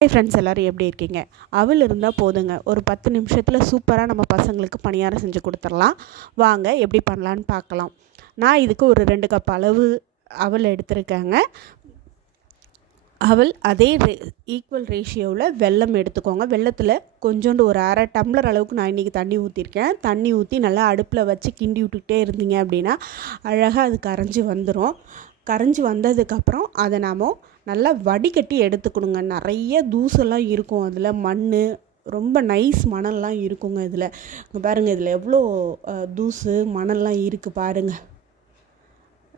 Hi friends எல்லோரும் எப்படி இருக்கீங்க? அவள் இருந்தால் போதுங்க. ஒரு பத்து நிமிஷத்தில் சூப்பராக நம்ம பசங்களுக்கு பணியாரம் செஞ்சு கொடுத்துடலாம். வாங்க எப்படி பண்ணலான்னு பார்க்கலாம். நான் இதுக்கு ஒரு ரெண்டு கப் அளவு அவள் எடுத்திருக்கேங்க. அவள் அதே ரே ஈக்குவல் ரேஷியோவில் வெல்லம் எடுத்துக்கோங்க. வெள்ளத்தில் கொஞ்சோண்டு ஒரு அரை டம்ளர் அளவுக்கு நான் இன்றைக்கி தண்ணி ஊற்றிருக்கேன் தண்ணி ஊற்றி நல்லா அடுப்பில் வச்சு கிண்டி விட்டுக்கிட்டே இருந்தீங்க அப்படின்னா அழகாக அது கரைஞ்சி வந்துடும் கரைஞ்சி வந்ததுக்கப்புறம் அதை நாம் நல்லா வடிகட்டி எடுத்துக்கணுங்க. நிறைய தூசெல்லாம் இருக்கும் அதில் மண் ரொம்ப நைஸ் மணல்லாம் இருக்குங்க இதில். பாருங்கள் இதில் எவ்வளோ தூசு மணல்லாம் இருக்குது பாருங்கள்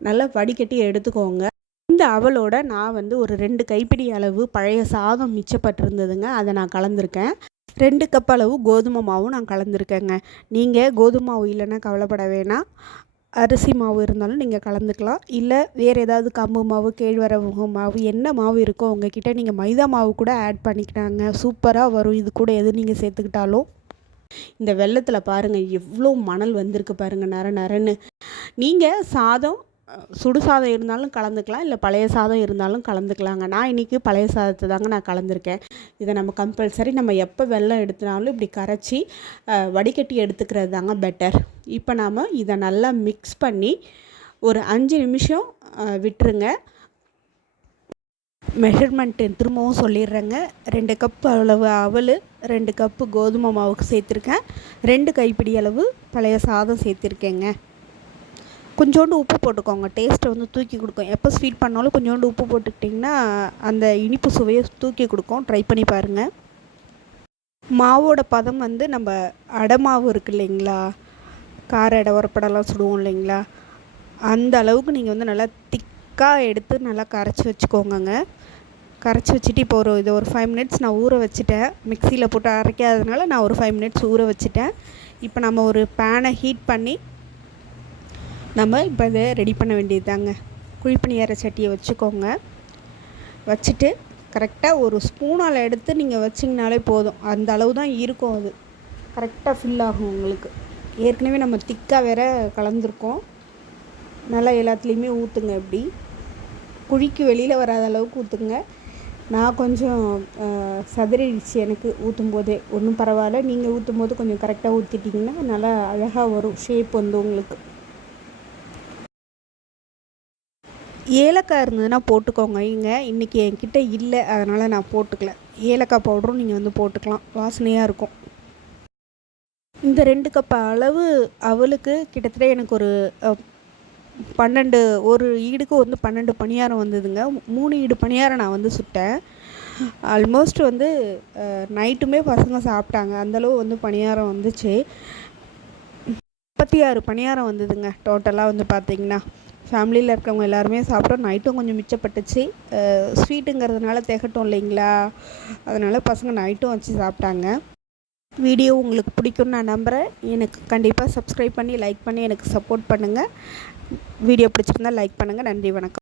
நல்லா வடிகட்டி எடுத்துக்கோங்க. இந்த அவளோட நான் வந்து ஒரு ரெண்டு கைப்பிடி அளவு பழைய சாதம் மிச்சப்பட்டிருந்ததுங்க. அதை நான் கலந்துருக்கேன். ரெண்டு கப் அளவு கோதுமை மாவும் நான் கலந்துருக்கேங்க. நீங்கள் கோதுமை மாவு இல்லைன்னா கவலைப்பட வேணாம். அரிசி மாவு இருந்தாலும் நீங்கள் கலந்துக்கலாம். இல்லை வேறு ஏதாவது கம்பு மாவு கேழ்வரகு மாவு என்ன மாவு இருக்கோ உங்ககிட்ட நீங்கள் மைதா மாவு கூட ஆட் பண்ணிக்கிட்டாங்க. சூப்பராக வரும். இது கூட எது நீங்கள் சேர்த்துக்கிட்டாலும். இந்த வெள்ளத்தில் பாருங்கள் எவ்வளோ மணல் வந்திருக்கு பாருங்கள் நர நரன்னு. நீங்கள் சாதம் சுடு சாதம் இருந்தாலும் கலந்துக்கலாம் இல்லை பழைய சாதம் இருந்தாலும் கலந்துக்கலாங்க. நான் இன்றைக்கி பழைய சாதத்தை தாங்க நான் கலந்துருக்கேன். இதை நம்ம கம்பல்சரி நம்ம எப்போ வெள்ளம் எடுத்தினாலும் இப்படி கரைச்சி வடிகட்டி எடுத்துக்கிறது தாங்க பெட்டர் இப்போ நாம் இதை நல்லா மிக்ஸ் பண்ணி ஒரு அஞ்சு நிமிஷம் விட்டுருங்க. மெஷர்மெண்ட்டு திரும்பவும் சொல்லிடுறேங்க. ரெண்டு கப் அளவு அவல் ரெண்டு கப்பு கோதுமை மாவுக்கு சேர்த்துருக்கேன். ரெண்டு கைப்பிடி அளவு பழைய சாதம் சேர்த்துருக்கேங்க. கொஞ்சோண்டு உப்பு போட்டுக்கோங்க. டேஸ்ட்டை வந்து தூக்கி கொடுக்கும். எப்போ ஸ்வீட் பண்ணாலும் கொஞ்சோண்டு உப்பு போட்டுக்கிட்டிங்கன்னா அந்த இனிப்பு சுவையை தூக்கி கொடுக்கும். ட்ரை பண்ணி பாருங்கள் மாவோட பதம் வந்து நம்ம அடை மாவு இருக்குது இல்லைங்களா? கார அடை உரப்படெல்லாம் சுடுவோம் இல்லைங்களா? அந்த அளவுக்கு நீங்கள் வந்து நல்லா திக்காக எடுத்து நல்லா கரைச்சி வச்சுக்கோங்கங்க. கரைச்சி வச்சுட்டு இப்போ ஒரு இது ஒரு ஃபைவ் மினிட்ஸ் நான் ஊற வச்சுட்டேன். மிக்சியில் போட்டு அரைக்காததுனால நான் ஒரு ஃபைவ் மினிட்ஸ் ஊற வச்சுட்டேன். இப்போ நம்ம ஒரு பேனை ஹீட் பண்ணி நம்ம இப்போ இதை ரெடி பண்ண வேண்டியது தாங்க குழிப்பணியார சட்டியை வச்சுக்கோங்க. வச்சுட்டு கரெக்டாக ஒரு ஸ்பூனால் எடுத்து நீங்கள் வச்சிங்கனாலே போதும். அந்த அளவு தான் இருக்கும் அது. கரெக்டாக ஃபில் ஆகும் உங்களுக்கு. ஏற்கனவே நம்ம திக்காக வேற கலந்துருக்கோம். நல்லா எல்லாத்துலேயுமே ஊற்றுங்க இப்படி. குழிக்கு வெளியில் வராத அளவுக்கு ஊற்றுங்க நான் கொஞ்சம் சதுரிடுச்சு எனக்கு ஊற்றும் போதே. ஒன்றும் பரவாயில்ல. நீங்கள் ஊற்றும் போது கொஞ்சம் கரெக்டாக ஊற்றிட்டிங்கன்னா நல்லா அழகாக வரும். ஷேப் வந்து உங்களுக்கு. ஏலக்காய் இருந்ததுன்னா போட்டுக்கோங்க. இங்கே இன்றைக்கி என்கிட்ட இல்லை அதனால் நான் போட்டுக்கல. ஏலக்காய் பவுடரும் நீங்கள் வந்து போட்டுக்கலாம். வாசனையாக இருக்கும். இந்த ரெண்டு கப் அளவு அவளுக்கு கிட்டத்தட்ட எனக்கு ஒரு பன்னெண்டு ஒரு ஈடுக்கு வந்து பன்னெண்டு பணியாரம் வந்ததுங்க. மூணு ஈடு பணியாரம் நான் வந்து சுட்டேன். ஆல்மோஸ்ட் வந்து நைட்டுமே பசங்க சாப்பிட்டாங்க. அந்தளவு வந்து பணியாரம் வந்துச்சு. முப்பத்தி ஆறு பணியாரம் வந்ததுங்க. டோட்டலாக வந்து பார்த்திங்கன்னா ஃபேமிலியில் இருக்கிறவங்க எல்லாருமே சாப்பிட்டோம். நைட்டும் கொஞ்சம் மிச்சப்பட்டுச்சு. ஸ்வீட்டுங்கிறதுனால திகட்டும் இல்லைங்களா? அதனால் பசங்க நைட்டும் வச்சு சாப்பிட்டாங்க. வீடியோ உங்களுக்கு பிடிக்கும்னு நான் நம்புகிறேன் எனக்கு கண்டிப்பாக சப்ஸ்கிரைப் பண்ணி லைக் பண்ணி எனக்கு சப்போர்ட் பண்ணுங்கள் வீடியோ பிடிச்சிருந்தால் லைக் பண்ணுங்கள் நன்றி வணக்கம்.